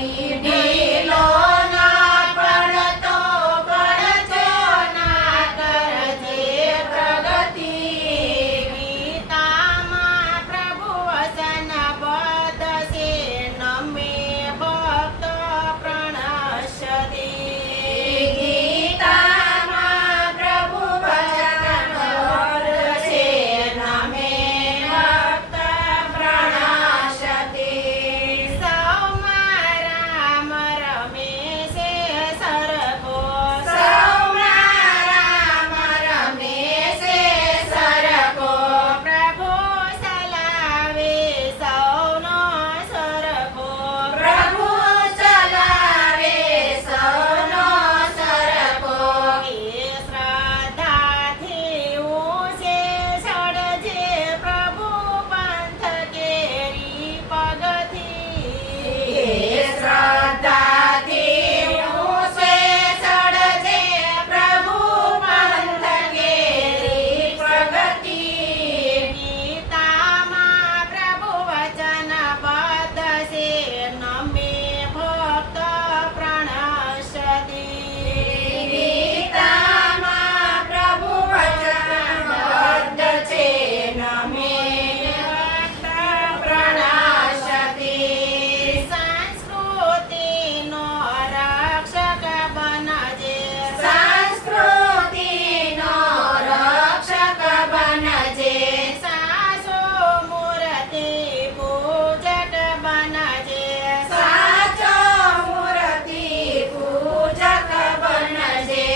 ઢીલો ના પડતો પડતો ના કરજે પ્રગતિ. ગીતામાં પ્રભુ વચન બધશે નમે ભક્ત પ્રણશ્યતિ. ગીતામાં પ્રભુ વચન બધશે નમે ભક્ત પ્રણશ્યતિ. સૌમાં રામ રમે છે સરખો. સૌમાં રામ રમે છે સરખો. પ્રભુ ચલાવે સૌનો સરખો. પ્રભુ ચલાવે સૌનો સરખો. એ શ્રદ્ધાથી ઊંચે ચડજે પ્રભુ પંથ કેરી પગથી. હે શ્રદ્ધાથી ઊંચે ચડજે પ્રભુ પંથ કેરી પ્રગતિ. ગીતામાં પ્રભુ વચન બધશે નમે ભક્ત પ્રણશ્યતિ. ગીતામાં પ્રભુ વચન બદ્ધ છે નમે ભક્ત પ્રણશ્યતિ. સંસ્કૃતિનો રક્ષક બનજે. સંસ્કૃતિનો રક્ષક બનજે. સાચો મૂર્તિ પૂજક બનજે. સાચો મૂર્તિ પૂજક બનજે.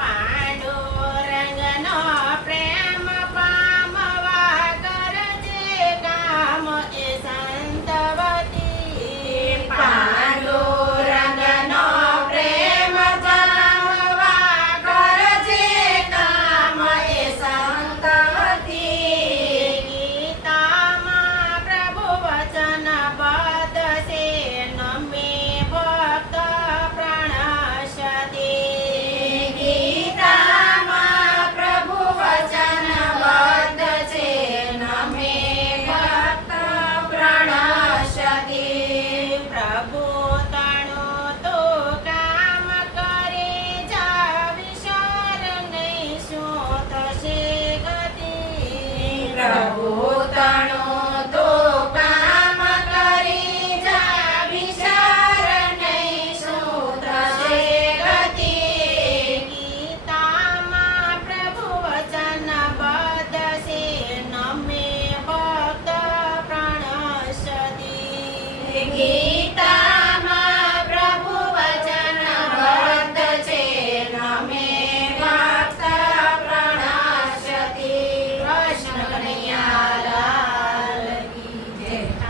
પાંડુરંગનો પ્રેમ પામવા કરજે કામ એ સંતવતી. પાંડુરંગનો પ્રેમ પામવા કરજે કામ એ સંતવતી. ગીતામાં પ્રભુ વચન બધશે નમે ભક્ત પ્રણશ્યતિ. ગીતામાં પ્રભુ વચન બદ્ધ છે નમે ભક્ત પ્રણશ્યતિ. પ્રભુ તણો તો કામ કરે જા વિચાર નહીં શું થશે ગતિ. પ્રભુ તણો તો કામ કરી જા વિચાર નહીં શું થશે ગતિ. ગીતામાં પ્રભુ વચન બધશે નમે ભક્ત પ્રણશ્યતિ.